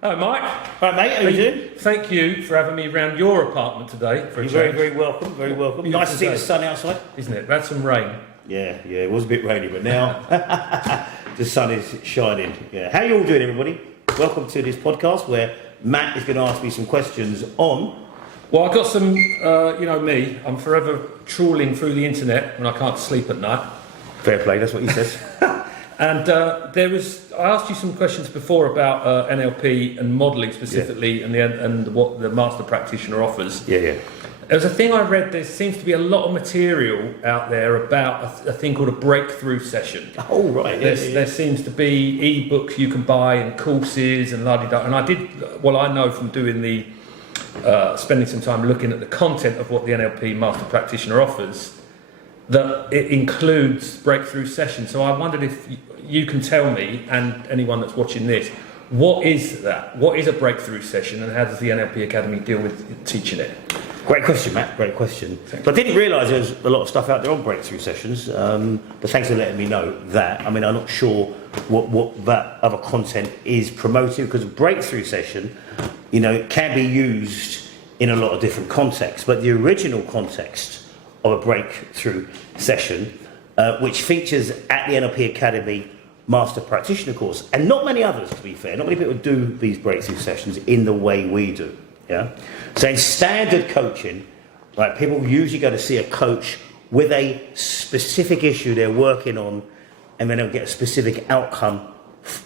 Hello, Mike. Right, mate, how are you doing? Thank you for having me around your apartment today. You're very, very welcome, very welcome. Nice to see the sun outside. Isn't it? We've had some rain. Yeah, it was a bit rainy, but now the sun is shining. Yeah. How are you all doing, everybody? Welcome to this podcast where Matt is going to ask me some questions on... Well, I've got some, you know me, I'm forever trawling through the internet when I can't sleep at night. Fair play, that's what he says. And I asked you some questions before about NLP and modelling specifically, and what the Master Practitioner offers. Yeah. There was a thing I read, there seems to be a lot of material out there about a thing called a breakthrough session. Oh, right. There seems to be e-books you can buy and courses and la-di-da. And I know from doing the, spending some time looking at the content of what the NLP Master Practitioner offers, that it includes breakthrough sessions. So I wondered if you can tell me, and anyone that's watching this, what is that? What is a breakthrough session, and how does the NLP Academy deal with teaching it? Great question, Matt. Great question. But I didn't realise there was a lot of stuff out there on breakthrough sessions. But thanks for letting me know that. I mean, I'm not sure what that other content is promoting, because a breakthrough session, you know, can be used in a lot of different contexts. But the original context of a breakthrough session, which features at the NLP Academy Master Practitioner course, and not many others, to be fair. Not many people do these breakthrough sessions in the way we do. Yeah. So in standard coaching, right, people usually go to see a coach with a specific issue they're working on, and then they'll get a specific outcome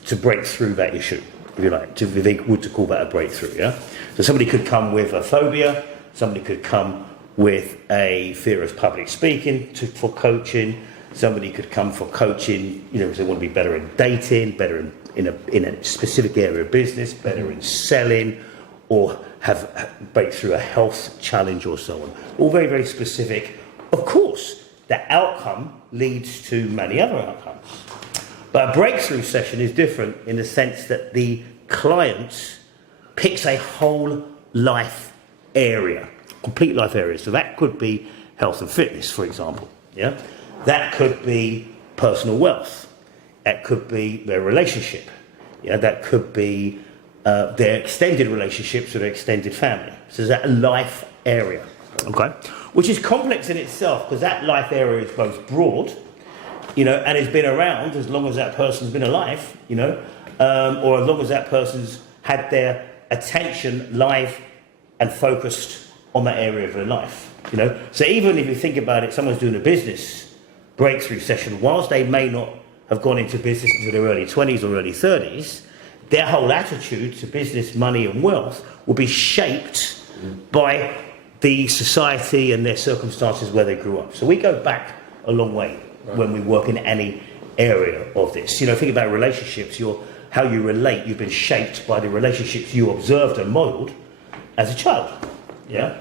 to break through that issue, if you like, if they would to call that a breakthrough. Yeah. So somebody could come with a phobia, somebody could come with a fear of public speaking for coaching. Somebody could come for coaching, you know, because they want to be better in dating, better in a specific area of business, better in selling, or have break through a health challenge or so on. All very, very specific. Of course, the outcome leads to many other outcomes. But a breakthrough session is different in the sense that the client picks a whole life area. Complete life areas. So that could be health and fitness, for example. Yeah, that could be personal wealth. That could be their relationship. Yeah, that could be their extended relationships with their extended family. So there's that life area. Okay, which is complex in itself, because that life area is both broad, you know, and has been around as long as that person's been alive, you know, or as long as that person's had their attention live and focused on that area of their life, you know. So even if you think about it, someone's doing a business breakthrough session, whilst they may not have gone into business into their early 20s or early 30s, their whole attitude to business, money and wealth will be shaped by the society and their circumstances where they grew up. So we go back a long way when we work in any area of this. You know, think about relationships. How you relate, you've been shaped by the relationships you observed and modelled as a child. Yeah,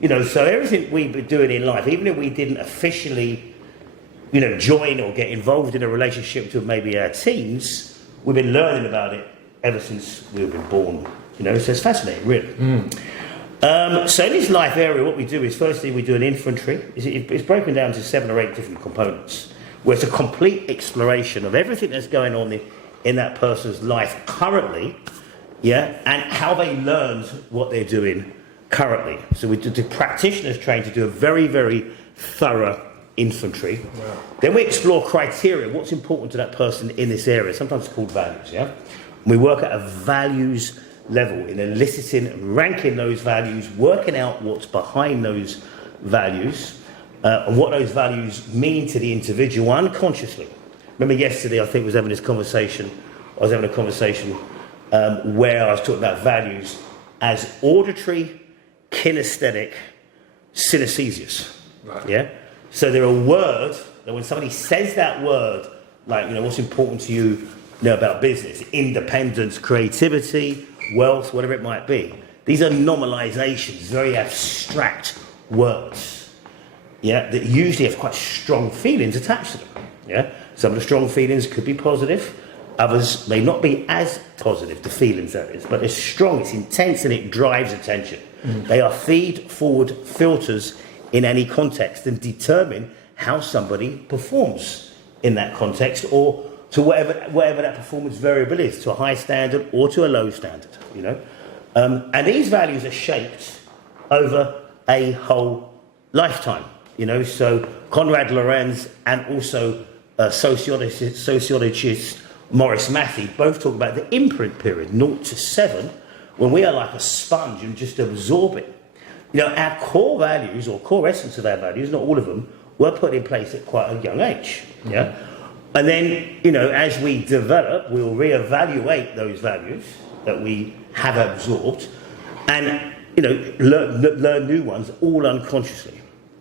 you know, so everything we've been doing in life, even if we didn't officially, you know, join or get involved in a relationship to maybe our teens, we've been learning about it ever since we've been born. You know, so it's fascinating, really. So in this life area, what we do is, firstly, we do an infantry. It's broken down to 7 or 8 different components, where it's a complete exploration of everything that's going on in that person's life currently. Yeah, and how they learned what they're doing currently. So the practitioners trained to do a very, very thorough infantry. Wow. Then we explore criteria, what's important to that person in this area. Sometimes it's called values, yeah? And we work at a values level in eliciting, ranking those values, working out what's behind those values, and what those values mean to the individual unconsciously. Remember yesterday, I think, I was having a conversation where I was talking about values as auditory, kinesthetic, synesthesias. Right. Yeah. So they're a word that when somebody says that word, like, you know, what's important to you, you know, about business, independence, creativity, wealth, whatever it might be. These are normalizations, very abstract words. Yeah, that usually have quite strong feelings attached to them. Yeah. Some of the strong feelings could be positive. Others may not be as positive, the feelings that is, but it's strong, it's intense, and it drives attention. They are feed-forward filters in any context and determine how somebody performs in that context, or to whatever that performance variable is, to a high standard or to a low standard, you know. And these values are shaped over a whole lifetime, you know. So Konrad Lorenz and also sociologist Maurice Mathew both talk about the imprint period, 0 to 7, when we are like a sponge and just absorb it. You know, our core values or core essence of our values, not all of them, were put in place at quite a young age, yeah. And then, you know, as we develop, we'll reevaluate those values that we have absorbed and, you know, learn new ones all unconsciously.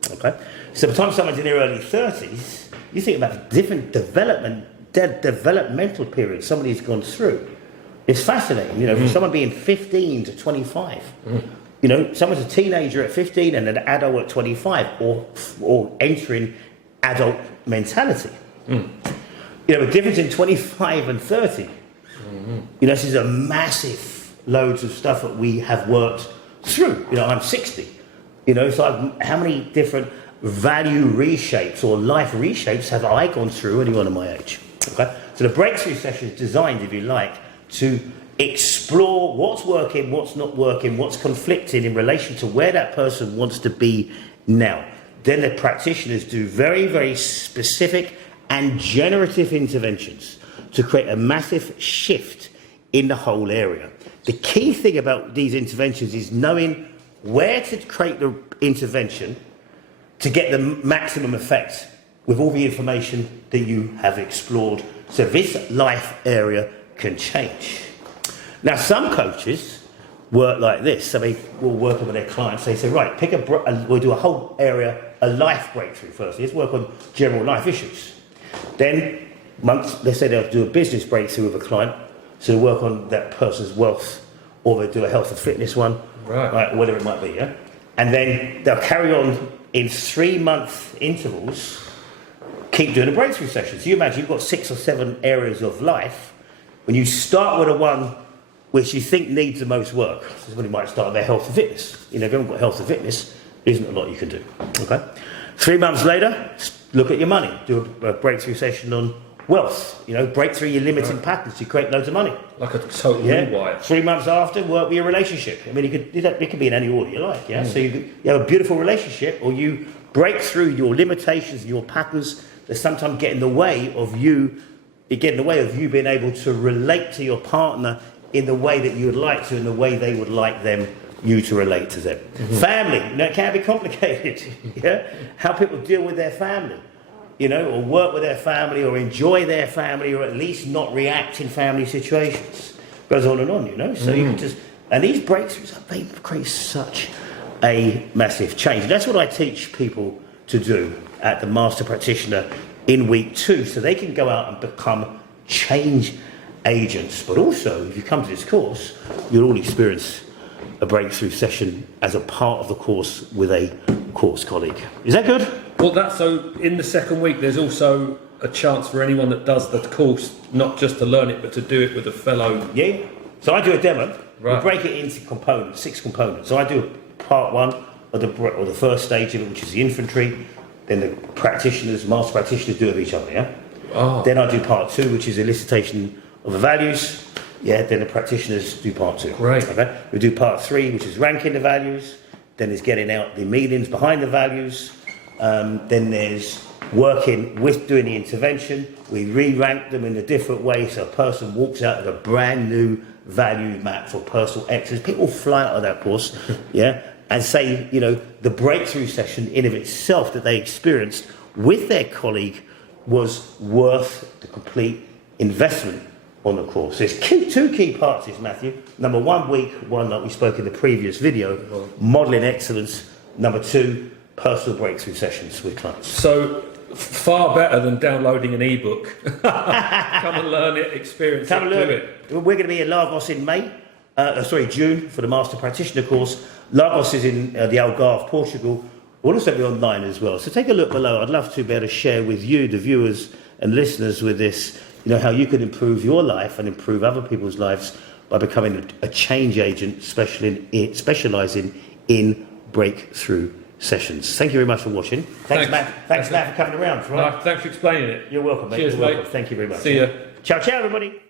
Okay? So by the time someone's in their early 30s, you think about the different developmental periods somebody's gone through. It's fascinating, you know, from someone being 15 to 25. You know, someone's a teenager at 15 and an adult at 25 or entering adult mentality. You know, the difference in 25 and 30, you know, this is a massive loads of stuff that we have worked through. You know, I'm 60, you know, so how many different value reshapes or life reshapes have I gone through, anyone of my age? Okay, so the breakthrough session is designed, if you like, to explore what's working, what's not working, what's conflicting in relation to where that person wants to be now. Then the practitioners do very, very specific and generative interventions to create a massive shift in the whole area. The key thing about these interventions is knowing where to create the intervention to get the maximum effect with all the information that you have explored, so this life area can change. Now, some coaches work like this, so they will work with their clients. They say, right, we'll do a whole area, a life breakthrough first. Let's work on general life issues. Then, let's say they'll do a business breakthrough with a client, so they'll work on that person's wealth, or they'll do a health and fitness one, right, whatever it might be, yeah? And then they'll carry on in 3-month intervals, keep doing a breakthrough session. So you imagine you've got 6 or 7 areas of life. When you start with the one which you think needs the most work, somebody might start with their health and fitness. You know, if you haven't got health and fitness, there isn't a lot you can do, okay? 3 months later, look at your money. Do a breakthrough session on wealth. You know, break through your limiting patterns to create loads of money. Like a total rewire. 3 months after, work with your relationship. I mean, it could be in any order you like, yeah? So you have a beautiful relationship, or you break through your limitations and your patterns that sometimes get in the way of you being able to relate to your partner in the way that you would like to, in the way they would like you to relate to them. Family, you know, it can be complicated, yeah? How people deal with their family, you know, or work with their family, or enjoy their family, or at least not react in family situations. Goes on, you know, so you can just, and these breakthroughs, they create such a massive change. And that's what I teach people to do at the Master Practitioner in week 2, so they can go out and become change agents. But also, if you come to this course, you'll all experience a breakthrough session as a part of the course with a course colleague. Is that good? Well, so in the second week, there's also a chance for anyone that does the course, not just to learn it, but to do it with a fellow. Yeah. So I do a demo. Right. We break it into components, 6 components. So I do part 1 of the first stage of it, which is the infantry. Then the master practitioners do it with each other, yeah? Oh. Then I do part 2, which is elicitation of the values. Yeah, then the practitioners do part 2. Right. Okay. We do part 3, which is ranking the values. Then there's getting out the meanings behind the values. Then there's working with doing the intervention. We re-rank them in a different way, so a person walks out with a brand new value map for personal excellence. People fly out of that course, yeah, and say, you know, the breakthrough session in of itself that they experienced with their colleague was worth the complete investment on the course. There's 2 key parts to this, Mathew. Number 1, week 1, like we spoke in the previous video, modelling excellence. Number 2, personal breakthrough sessions with clients. So far better than downloading an ebook. Come and learn it, experience it, do it. We're going to be in Lagos in June for the Master Practitioner course. Lagos is in the Algarve, Portugal. We'll also be online as well. So take a look below. I'd love to be able to share with you, the viewers and listeners, with this, you know, how you can improve your life and improve other people's lives by becoming a change agent specialising in breakthrough Sessions. Thank you very much for watching. Thanks Matt. Thanks Matt for coming around. Right? No, thanks for explaining it. You're welcome, mate. Cheers, You're welcome. mate. Thank you very much. See ya. Ciao, ciao, everybody.